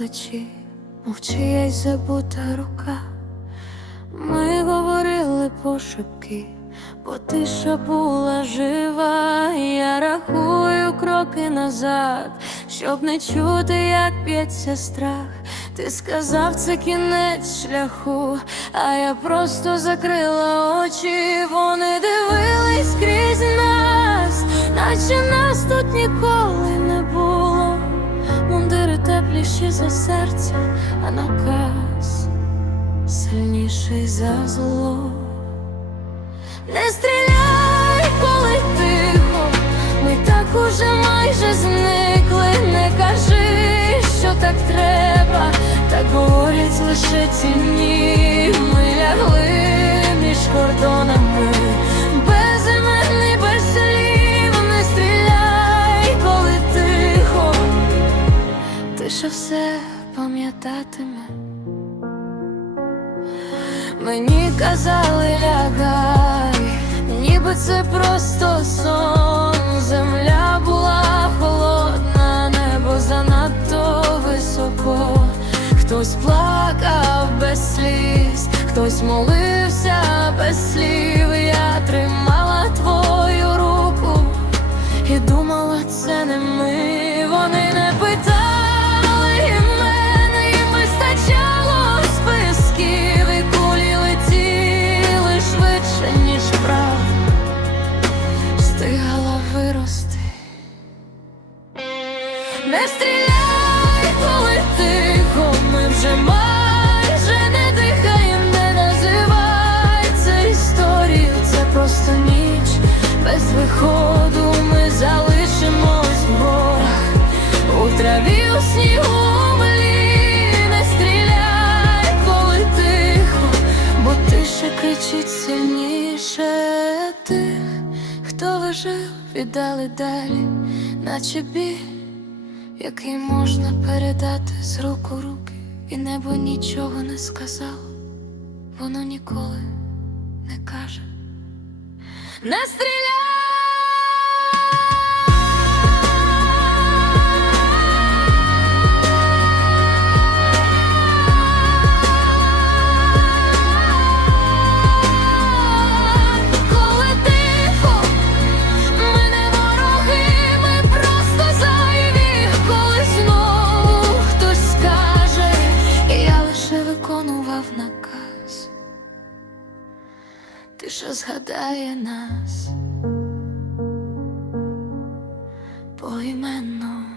роки, мов чиясь забута рука. Ми говорили пошепки, бо тиша була жива. Я рахую кроки назад, щоб не чути, як б'ється страх. Ти сказав, це кінець шляху, а я просто закрила очі, вони дивились крізь нас, наче нас тут ніколи Мундири за серце, а наказ сильніший за зло. Не стріляй, коли тихо, ми так уже майже зникли. Не кажи, що так треба, так говорять лише тіні. Тиша все пам'ятатиме. Мені казали лягай, ніби це просто сон. Земля була холодна, небо занадто високо. Хтось плакав без сліз, хтось молився без слів. Не стріляй, коли тихо, ми вже майже не дихаємо, не називай це історію, це просто ніч без виходу. Ми залишимось в горах, у траві, у снігу. Кричить сильніше тих, хто вижив, віддали далі, наче біль який можна передати з рук у руки, і небо нічого не сказало, воно ніколи не каже. Не стріляй, Тиша згадає нас поіменно.